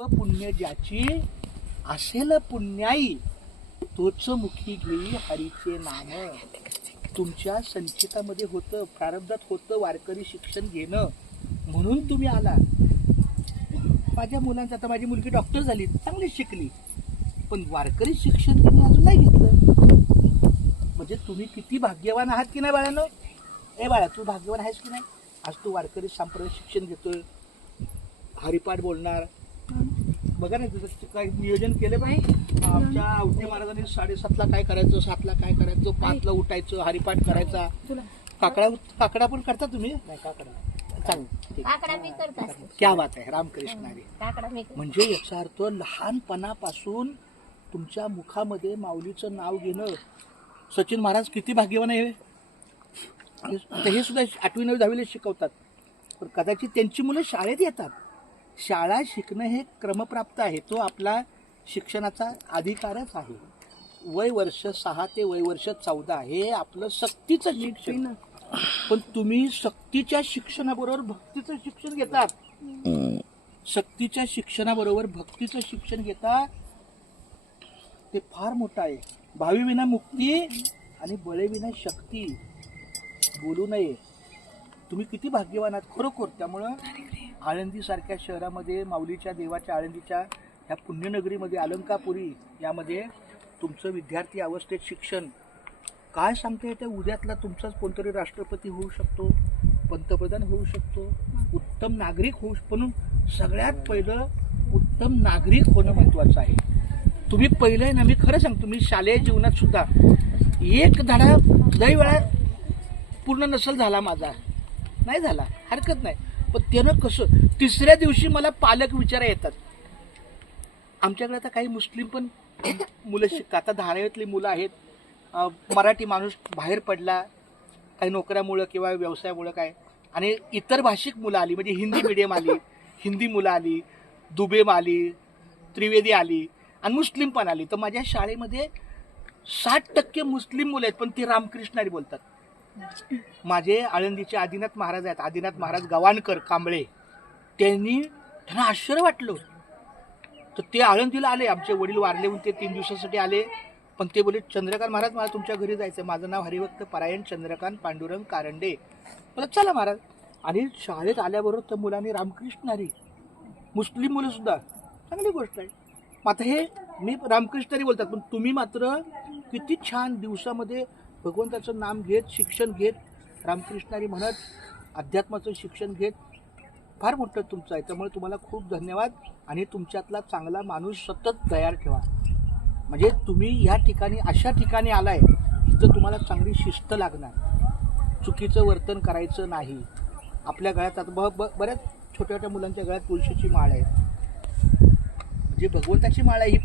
पुण्य ज्याची असेल पुण्याई तोच मुखी घेई हरीचे नाम. तुमच्या संचितामध्ये होतं, प्रारब्धात होतं वारकरी शिक्षण घेणं, म्हणून तुम्ही आला. माझ्या मुलांचं, आता माझी मुलगी डॉक्टर झाली, चांगली शिकली, पण वारकरी शिक्षण तिने अजून नाही घेतलं. म्हणजे तुम्ही किती भाग्यवान आहात की नाही बाळांनो. ए बाळा, तू भाग्यवान आहेस की नाही. आज तू वारकरी संप्रदाय शिक्षण घेतोय, हरिपाठ बोलणार. बघा ना तुझं काय नियोजन केलं पाहिजे. आमच्या आवटे महाराजांनी 7:30ला काय करायचं, 7ला काय करायचं, 5ला उठायचं, हरिपाठ करायचा. काकडा पण करता तुम्ही. नाही काकडा चांगलं, क्या बात आहे. रामकृष्ण हरी. म्हणजे याचा अर्थ लहानपणापासून तुमच्या मुखामध्ये माऊलीचं नाव घेणं. सचिन महाराज किती भाग्यवान आहे. हे सुद्धा 8वी 9वी 10वीला शिकवतात, पण कदाचित त्यांची मुलं शाळेत येतात. शाळा शिकणं हे क्रमप्राप्त आहे, तो आपला शिक्षणाचा अधिकारच आहे. वय वर्ष 6 ते वय वर्ष 14 हे आपलं सक्तीचं शिक्षण. पण तुम्ही सक्तीच्या शिक्षणाबरोबर भक्तीचं शिक्षण घेतात. सक्तीच्या शिक्षणाबरोबर भक्तीचं शिक्षण घेतात, ते फार मोठं आहे. भावी विना मुक्ती आणि बळे विना शक्ती. बोलू नये. तुम्ही किती भाग्यवान आहात खरोखर. त्यामुळं आळंदीसारख्या शहरामध्ये, माऊलीच्या देवाच्या आळंदीच्या ह्या पुण्यनगरीमध्ये, अलंकापुरी यामध्ये तुमचं विद्यार्थी अवस्थेत शिक्षण काय सांगता येते. उद्यातला तुमचाच कोणतरी राष्ट्रपती होऊ शकतो, पंतप्रधान होऊ शकतो, उत्तम नागरिक होऊ. म्हणून सगळ्यात पहिलं उत्तम नागरिक होणं महत्त्वाचं आहे. तुम्ही पहिलं आहे ना, मी खरं सांगतो, मी शालेय जीवनात सुद्धा एक धडा लय वेळा पूर्ण नसेल झाला माझा, नाही झाला, हरकत नाही. पण त्यानं कसं, तिसऱ्या दिवशी मला पालक विचारा येतात. आमच्याकडे आता काही मुस्लिम पण मुलं शिकतात. आता धारावीतली मुलं आहेत. मराठी माणूस बाहेर पडला काही नोकऱ्यामुळं किंवा व्यवसायामुळं काय, आणि इतर भाषिक मुलं आली, म्हणजे हिंदी मीडियम आली, हिंदी मुलं आली, दुबे आली, त्रिवेदी आली, आणि मुस्लिम पण आली. तर माझ्या शाळेमध्ये 60% मुस्लिम मुलं आहेत, पण ते रामकृष्णारी बोलतात. माझे आळंदीचे आदिनाथ महाराज आहेत, आदिनाथ महाराज गवाणकर कांबळे. त्यांना आश्चर्य वाटलं. तर ते आळंदीला आले. आमचे वडील वारले म्हणून ते 3 दिवसासाठी आले. पण ते बोले, चंद्रकांत महाराज मला तुमच्या घरी जायचं, माझं नाव हरिभक्त परायण चंद्रकांत पांडुरंग कारंडे. बोला चला महाराज. आणि शाळेत आल्याबरोबर त्या मुलांनी रामकृष्णारी, मुस्लिम मुलं सुद्धा, चांगली गोष्ट आहे. आता हे मी रामकृष्णारी बोलतात, पण तुम्ही मात्र किती छान दिवसामध्ये भगवंताचं नाम घेत, शिक्षण घेत, रामकृष्णारी म्हणत, अध्यात्माचं शिक्षण घेत, फार मोठं तुमचं आहे. त्यामुळे तुम्हाला खूप धन्यवाद. आणि तुमच्यातला चांगला माणूस सतत तयार ठेवा. म्हणजे तुम्ही या ठिकाणी, अशा ठिकाणी आलाय तिथं तुम्हाला चांगली शिस्त लागणार. चुकीचं वर्तन करायचं नाही. आपल्या गळ्यात आता बऱ्याच छोट्या छोट्या मुलांच्या गळ्यात तुळशीची माळ आहे, म्हणजे भगवंताची माळ आहे ही.